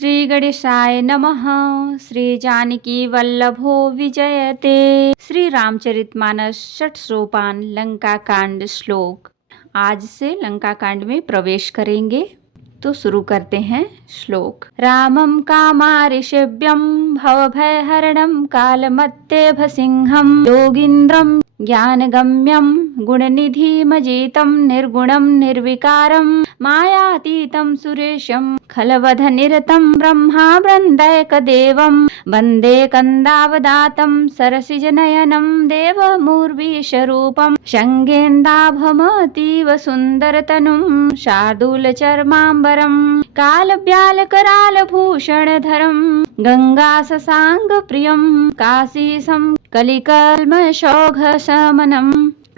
श्री गणेशाय नमः। श्री जानकी वल्लभो विजयते। श्री रामचरितमानस छठ सोपान लंका कांड श्लोक। आज से लंका कांड में प्रवेश करेंगे, तो शुरू करते हैं श्लोक। रामं कामारिषेभ्यं भवभयहरणं कालमत्तेभ सिंहं योगीन्द्रं ज्ञानगम्यं गुणनिधिमजितं निर्गुणं निर्विकारं मायातीतं सुरेशं खलवधनिरतं ब्रह्मावृन्दैकदेवं वन्दे कन्दावदातं सरसिजनयनं देवमूर्वीशरूपं शङ्गेन्दाभमतीव सुन्दरतनुं शार्दूलचर्माम्बरं कालव्यालकरालभूषणधरं गङ्गाससाङ्गप्रियं काशीसं कलिकल्मषौघशमनं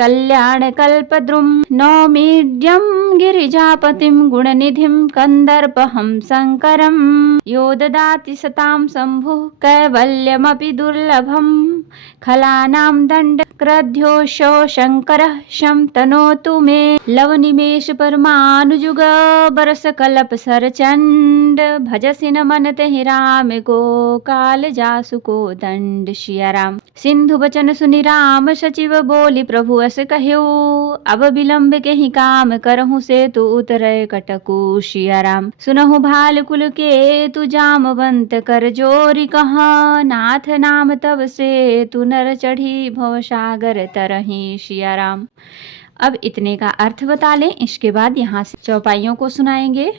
कल्याणकल्पद्रुं नौमीड्यं गिरिजापतिं गुणनिधिं कन्दर्पहं शङ्करं यो ददाति सतां शम्भुः कैवल्यमपि दुर्लभं खलानां दण्डक्रध्योऽशो शङ्करः शं तनोतु मे लवनिमेष परमानुजुग बरसकल्पसरचण्ड भजसि न मनते हि राम को कालजासुको दण्ड। सिया राम। सिंधु बचन सुनि राम सचिव बोली प्रभु अस कह्यो अब विलंब के ही काम करहु से तू उतरे कटकु। सिया राम। सुनहु भाल कुल के तू जामवंत कर जोरी कहा नाथ नाम तब से तू नर चढ़ी भव सागर तरही। सिया राम। अब इतने का अर्थ बता लें, इसके बाद यहाँ से चौपाइयों को सुनाएंगे।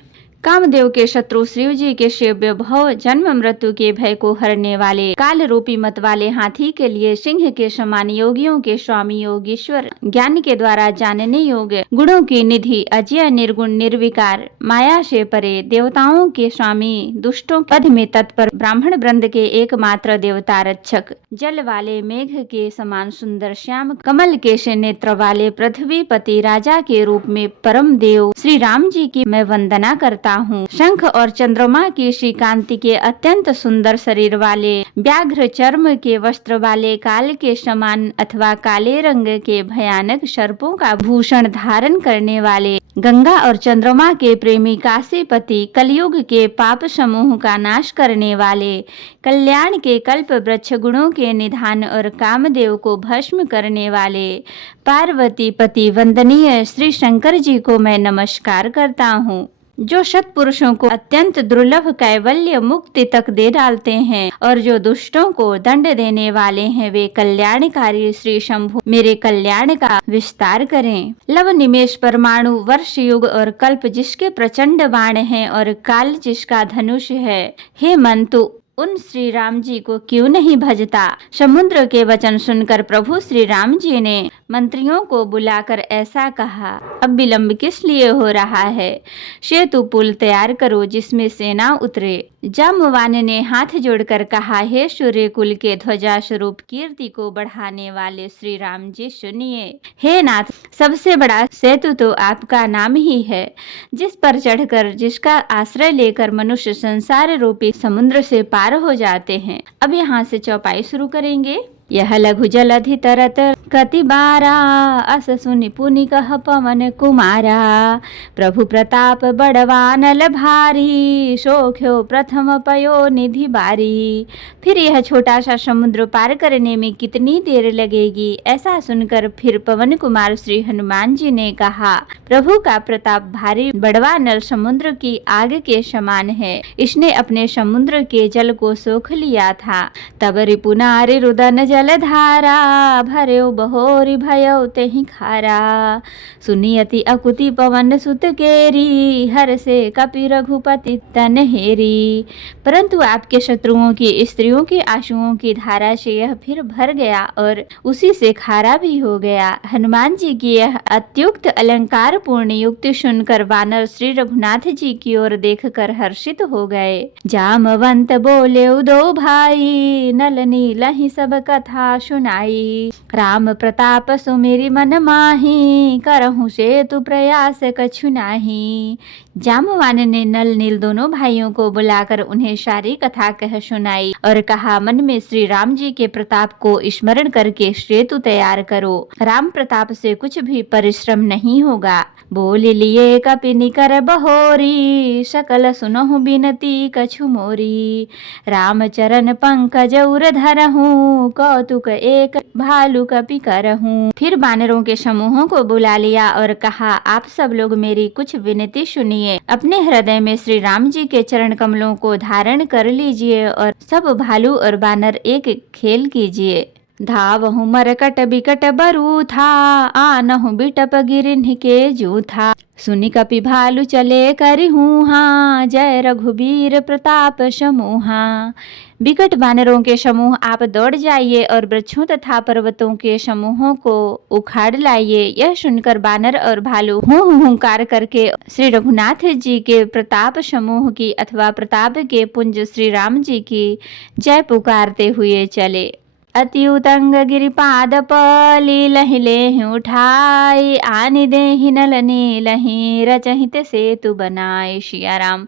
कामदेव के शत्रु शिव जी के सेव्य भव जन्म मृत्यु के भय को हरने वाले काल रूपी मत वाले हाथी के लिए सिंह के समान योगियों के स्वामी योगीश्वर ज्ञान के द्वारा जानने योग्य गुणों की निधि अजय निर्गुण निर्विकार माया से परे देवताओं के स्वामी दुष्टों के वध में तत्पर ब्राह्मण वृंद के एकमात्र देवता रक्षक जल वाले मेघ के समान सुंदर श्याम कमल के से नेत्र वाले पृथ्वीपति राजा के रूप में परम देव श्री राम जी की मैं वंदना करता हूँ। शंख और चंद्रमा की श्रीकांति के अत्यंत सुंदर शरीर वाले व्याघ्र चर्म के वस्त्र वाले काल के समान अथवा काले रंग के भयानक सर्पों का भूषण धारण करने वाले गंगा और चंद्रमा के प्रेमी काशीपति कलयुग के पाप समूह का नाश करने वाले कल्याण के कल्प वृक्ष गुणों के निधान और कामदेव को भस्म करने वाले पार्वती पति वंदनीय श्री शंकर जी को मैं नमस्कार करता हूँ, जो सत्पुरुषों को अत्यंत दुर्लभ कैवल्य मुक्ति तक दे डालते हैं और जो दुष्टों को दंड देने वाले हैं। वे कल्याणकारी श्री शंभु मेरे कल्याण का विस्तार करें। लव निमेष परमाणु वर्ष युग और कल्प जिसके प्रचंड बाण हैं और काल जिसका धनुष है, हे मन तू उन श्री राम जी को क्यों नहीं भजता। समुद्र के वचन सुनकर प्रभु श्री राम जी ने मंत्रियों को बुलाकर ऐसा कहा, अब विलंब किस लिए हो रहा है। सेतु पुल तैयार करो जिसमें सेना उतरे। जामवान ने हाथ जोड़कर कहा, हे सूर्य कुल के ध्वजा स्वरूप कीर्ति को बढ़ाने वाले श्री राम जी सुनिए। हे नाथ, सबसे बड़ा सेतु तो आपका नाम ही है, जिस पर चढ़कर जिसका आश्रय लेकर मनुष्य संसार रूपी समुद्र से पार हो जाते हैं। अब यहाँ से चौपाई शुरू करेंगे। यह लघु जलधि तरत कति बारा अस सुनि पुनि कह पवन कुमारा प्रभु प्रताप बड़वानल भारी सोख्यो प्रथम पयो निधि बारी। फिर यह छोटा सा समुद्र पार करने में कितनी देर लगेगी। ऐसा सुनकर फिर पवन कुमार श्री हनुमान जी ने कहा, प्रभु का प्रताप भारी बड़वानल समुद्र की आग के समान है। इसने अपने समुद्र के जल को सोख लिया था। तब रिपुनारि रुदन जलधारा भर्यो बहोरी भयो तेहि खारा सुनियति अकुति पवन सुत केरी हर से कपि रघुपति तन हेरी। परंतु आपके शत्रुओं की स्त्रियों के आंसुओं की धारा से यह फिर भर गया और उसी से खारा भी हो गया। हनुमान जी की यह अत्युक्त अलंकार पूर्ण युक्ति सुनकर वानर श्री रघुनाथ जी की ओर देखकर हर्षित हो गए। जामवंत बोले दो भाई नल नीलहि सब कथा कथा सुनाई। राम प्रताप सुमिरि मन माही, करहु सेतु प्रयास कछु नाही। जामवान ने नल नील दोनों भाइयों को बुलाकर उन्हें सारी कथा कह सुनाई और कहा, मन में श्री राम जी के प्रताप को स्मरण करके सेतु तैयार करो। राम प्रताप से कुछ भी परिश्रम नहीं होगा। बोल लिए कपि निकर बहोरी, सकल सुनहु बिनती कछु मोरी। राम चरण पंकज उर धरहूँ, कौतुक एक भालु कपि करहूँ। फिर वानरों के समूहों को बुला लिया और कहा, आप सब लोग मेरी कुछ विनती सुनिए। अपने हृदय में श्री राम जी के चरण कमलों को धारण कर लीजिए और सब भालू और वानर एक खेल कीजिए। धावहु मरकट बिकट बरू था, आनहु बिटप गिरिन्ह के जू था। सुनि कपि भालु चले करिहूहा, जय रघुबीर प्रताप समूहा। विकट वानरों के समूह आप दौड़ जाइए और वृक्षों तथा पर्वतों के समूहों को उखाड़ लाइए। यह सुनकर वानर और भालू हुंकार करके श्री रघुनाथ जी के प्रताप समूह की अथवा प्रताप के पुंज श्री राम जी की जय पुकारते हुए चले। अति उतंग गिरिपाद पली, लहि लेहि उठाई, आनि देहि नल नीलहि, रचहित सेतु बनाए। सिया राम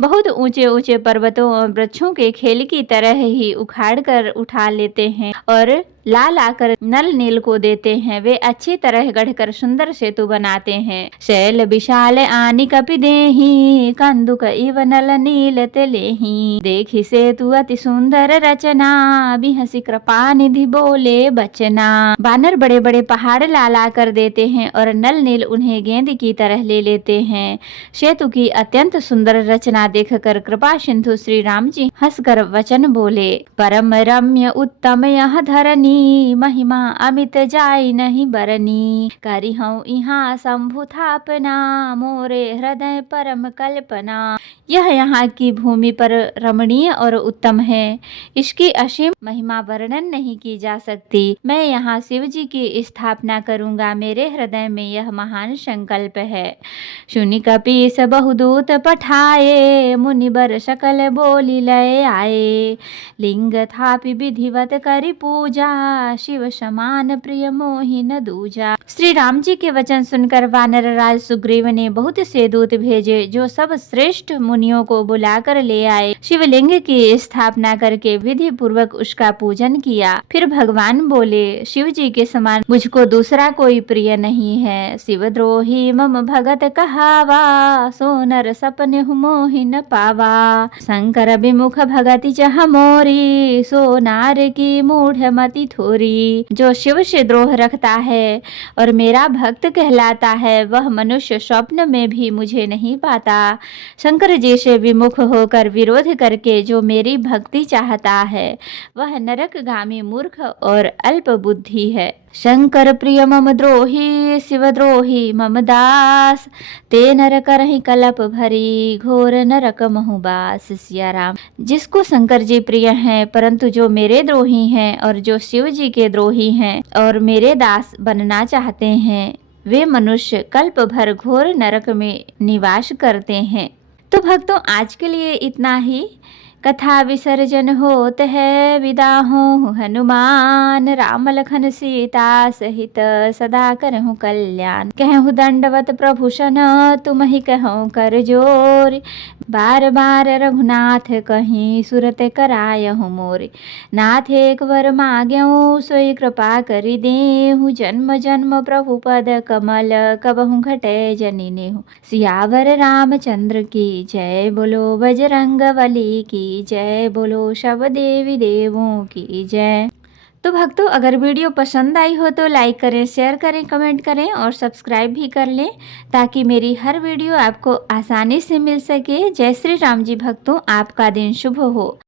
बहुत ऊंचे ऊंचे पर्वतों और वृक्षों के खेल की तरह ही उखाड़ कर उठा लेते हैं और ला लाकर नल नील को देते हैं। वे अच्छी तरह गढ़कर सुंदर सेतु बनाते हैं। शैल विशाल आनि कपि देहि, कंदुक इव नल नील तेलेहि। देखि सेतु अति सुंदर रचना, बिहसी कृपा निधि बोले बचना। वानर बड़े बड़े पहाड़ ला ला कर देते हैं और नल नील उन्हें गेंद की तरह ले लेते हैं। सेतु की अत्यंत सुंदर रचना देखकर कृपा सिंधु श्री राम जी हंसकर वचन बोले, परम रम्य उत्तम यह धरनी, महिमा अमित जाय नहीं बरनी। करिहऊँ यहाँ शंभु थापना, मोरे हृदय परम कल्पना। यह यहाँ की भूमि पर रमणीय और उत्तम है, इसकी असीम महिमा वर्णन नहीं की जा सकती। मैं यहाँ शिव जी की स्थापना करूँगा, मेरे हृदय में यह महान संकल्प है। सुनि कपीस बहुदूत पठाए, मुनिबर सकल बोली लय आए। लिंग थापि विधिवत करि पूजा, शिव समान प्रिय मोहि न दूजा। श्री राम जी के वचन सुनकर वानर राज सुग्रीव ने बहुत से दूत भेजे, जो सब श्रेष्ठ मुनियों को बुलाकर ले आए। शिवलिंग की स्थापना करके विधि पूर्वक उसका पूजन किया। फिर भगवान बोले, शिव जी के समान मुझको दूसरा कोई प्रिय नहीं है। शिवद्रोही मम भगत कहावा, सो नर सपने मोहि न पावा। शंकर विमुख भगति चह मोरी, सो नार की मूढ़ मति थोरी। जो शिव से द्रोह रखता है और मेरा भक्त कहलाता है, वह मनुष्य स्वप्न में भी मुझे नहीं पाता। शंकर जी से विमुख होकर विरोध करके जो मेरी भक्ति चाहता है, वह नरकगामी मूर्ख और अल्प बुद्धि है। शंकर प्रिय मम द्रोही, शिव द्रोही मम दास। ते नर करहि कलप भरी, घोर नरक महुबास। सिया राम जिसको शंकर जी प्रिय हैं, परंतु जो मेरे द्रोही हैं और जो शिव जी के द्रोही हैं और मेरे दास बनना चाहते हैं, वे मनुष्य कल्प भर घोर नरक में निवास करते हैं। तो भक्तों, आज के लिए इतना ही। कथा विसर्जन होत है, विदा हूँ हनुमान। राम लखन सीता सहित सदा करहु कल्याण। कहूँ दंडवत प्रभु सन, तुम ही कहूँ कर जोर। बार बार रघुनाथ कहीं, सुरत करायहु मोरे। नाथ एक वर माग्यऊ, सोई कृपा करि देहु। जन्म जन्म प्रभु पद कमल, कबहु घटे जनि नेहु। सियावर रामचंद्र की जय, बोलो बजरंग बली की जय, बोलो सब देवी देवों की जय। तो भक्तों, अगर वीडियो पसंद आई हो तो लाइक करें, शेयर करें, कमेंट करें और सब्सक्राइब भी कर लें, ताकि मेरी हर वीडियो आपको आसानी से मिल सके। जय श्री राम जी भक्तों, आपका दिन शुभ हो।